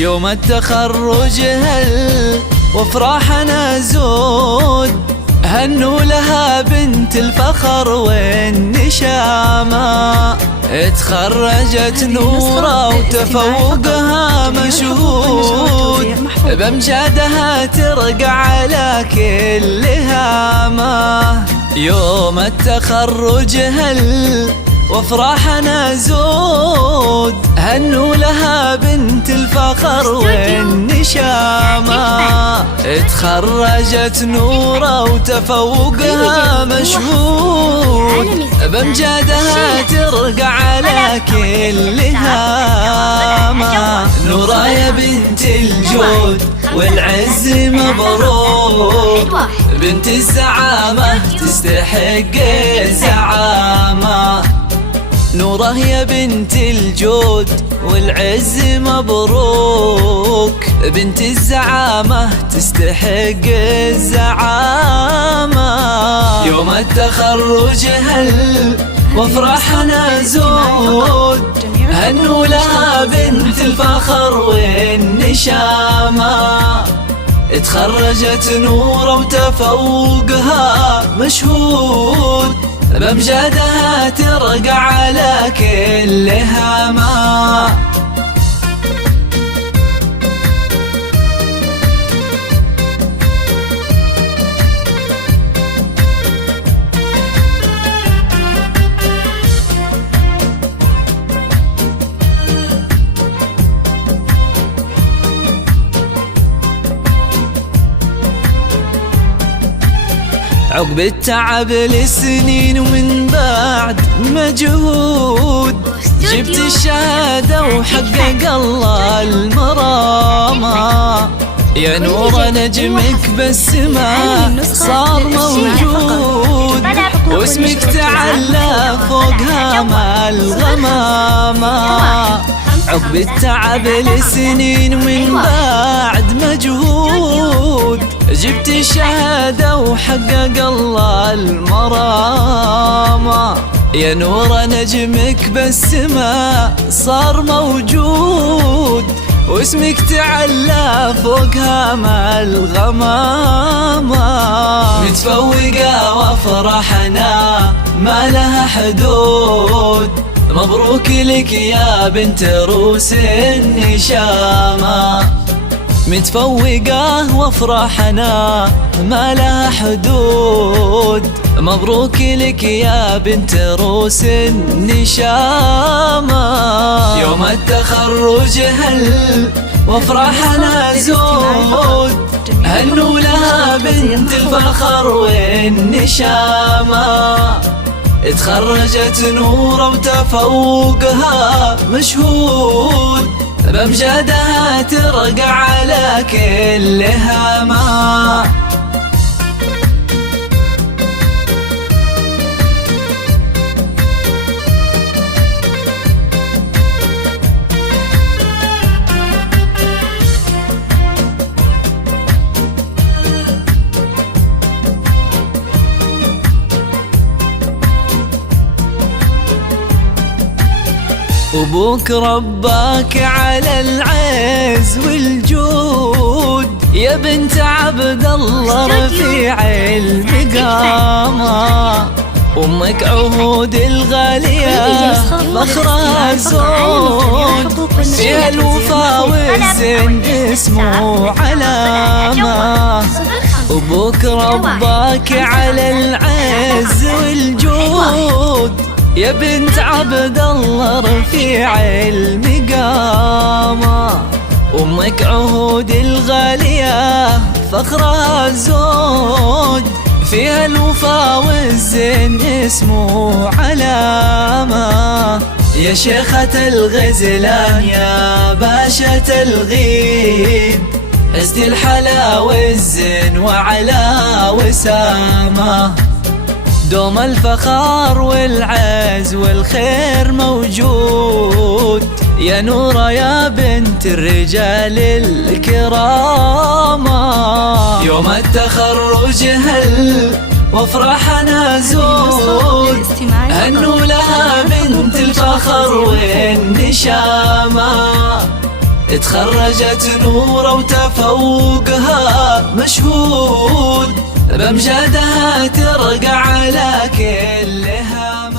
يوم التخرج هل وافراحنا زود، هنوا لها بنت الفخر والنشامة. اتخرجت نورة وتفوقها مشهود، بامجادها ترقى على كل هامة. يوم التخرج هل وافراحنا زود، هنوا لها بنت الفخر والنشامة. اتخرجت نورة وتفوقها مشهود، بامجادها ترقى على كل هامة. نورة يا بنت الجود والعز مبروك، بنت الزعامة تستحق الزعامة. نورة يا بنت الجود والعز مبروك، بنت الزعامة تستحق الزعامة. يوم التخرج هل وافراحنا زود، هنوا لها بنت الفخر والنشامة. اتخرجت نورة وتفوقها مشهود، بامجادها ترقى على كل هامة. عقب التعب لسنين ومن بعد مجهود، جبت الشهادة وحقق الله المرامة. يا نورة نجمك بالسماء صار موجود، واسمك تعلى فوق هامة الغمامة. عقب التعب لسنين ومن بعد مجهود، جبت الشهادة وحقق الله المرامة. يا نورة نجمك بالسماء صار موجود، واسمك تعلى فوق هامة الغمامة. متفوقة وافراحنا ما لها حدود، مبروك لك يا بنت روس النشامة. متفوقة وافراحنا ما لها حدود، مبروك لك يا بنت روس النشامة. يوم التخرج هل وافراحنا زود، هنوا لها بنت الفخر والنشامة. اتخرجت نورة وتفوقها مشهود، بامجادها ترقى على كل هامة. أبوك رباك على العز والجود، يا بنت عبد الله رفيع المقامة. أمك عهود الغالية فخرها زود، فيها الوفا والزين اسمه علامة. أبوك رباك على العز والجود، يا بنت عبد الله رفيع المقامة. أمك عهود الغالية فخرها زود، فيها الوفا والزين اسمه علامة. يا شيخة الغزلان يا باشا الغيد، عزت الحلا والزين وعلى وسامة. دوم الفخار والعز والخير موجود، يا نورة يا بنت الرجال الكرامة. يوم التخرج هل وافراحنا زود، هنوا لها بنت الفخر والنشامة. تخرجت نور وتفوقها مشهود، بأمجادها ترقى على كلها.